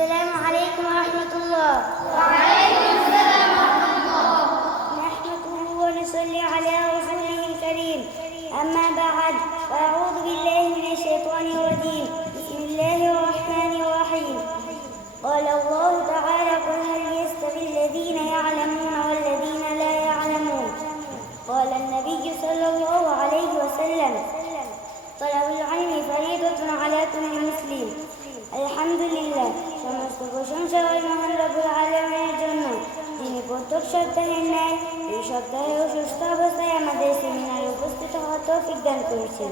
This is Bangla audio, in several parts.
السلام عليكم ورحمة الله. وعليكم السلام ورحمة الله. نحمده ونصلي على رسوله الكريم. أما بعد، فأعوذ بالله من الشيطان الرجيم. بسم الله الرحمن الرحيم. قال الله تعالى: قل هل يستوي الذين يعلمون والذين لا يعلمون. قال النبي صلى الله عليه وسلم: طلب العلم فريضة على كل مسلم. আলহামদুলিল্লাহ, সমস্ত প্রশংসা ওই মহান রব্বুল আলামিনের জন্য, যিনি প্রত্যেক সপ্তাহের ন্যায় এই সপ্তাহেও সুস্থ অবস্থায় আমাদের সেমিনারে উপস্থিত হওয়ার তৌফিক দান করেছেন।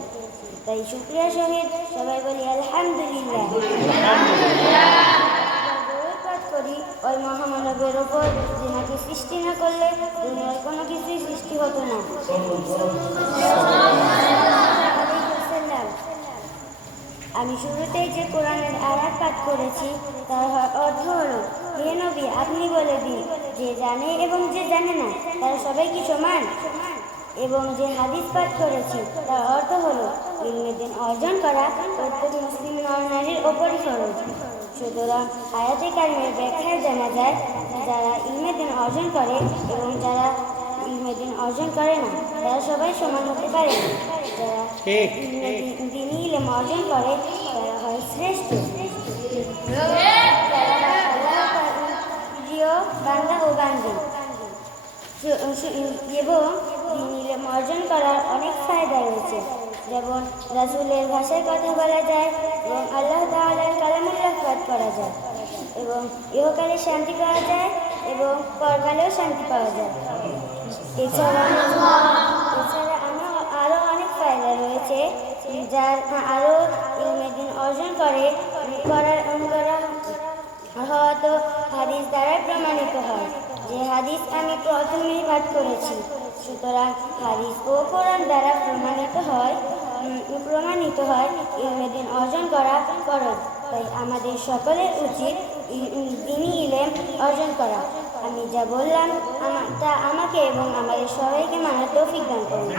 তাই শুকরিয়া সহিত সবাই বলি আলহামদুলিল্লাহ। পাঠ করি ওই মহামানবের ওপর, যিনাকে সৃষ্টি না করলে দুনিয়ার কোনো কিছুই সৃষ্টি হতো না। আমি শুরুতেই যে কোরআনের আয়াত পাঠ করেছি তার অর্থ হলো: হে নবী, আপনি বলে দিন, যে জানে এবং যে জানে না তারা সবাই কি সমান? এবং যে হাদিস পাঠ করেছি তার অর্থ হলো: ইলমের দিন অর্জন করা প্রত্যেক মুসলিম নর-নারীর ওপরই ফরজ। সুতরাং আয়াতে কারিমের ব্যাখ্যায় জানা যায়, যারা ইলমের দিন অর্জন করে এবং যারা ইলমের দিন অর্জন করে না তারা সবাই সমান হতে পারে না। যারা দিনই ইলম অর্জন করে তারা হয় শ্রেষ্ঠ। প্রিয় বান্দা ও বান্দি, এবং দিন ইলম অর্জন করার অনেক ফায়দা রয়েছে। যেমন রাসূলের ভাষায় কথা বলা যায় এবং আল্লাহ তাআলার কালামুল্লাহ পাঠ করা যায়, এবং ইহকালে শান্তি পাওয়া যায় এবং পরকালেও শান্তি পাওয়া যায়। এছাড়া আরও অনেক ফায়দা রয়েছে, যার আরও ইলমের দিন অর্জন করার হওয়া তো হাদিস দ্বারাই প্রমাণিত হয়, যে হাদিস আমি প্রথমেই পাঠ করেছি। সুতরাং হাদিস ও কোরআন দ্বারা প্রমাণিত হয় ইলমের দিন অর্জন করা ফরজ। তাই আমাদের সকলের উচিত দ্বীনি ইলম অর্জন করা। আমি যা বললাম তা আমাকে এবং আমাদের সবাইকে মানার তৌফিক দান করুন।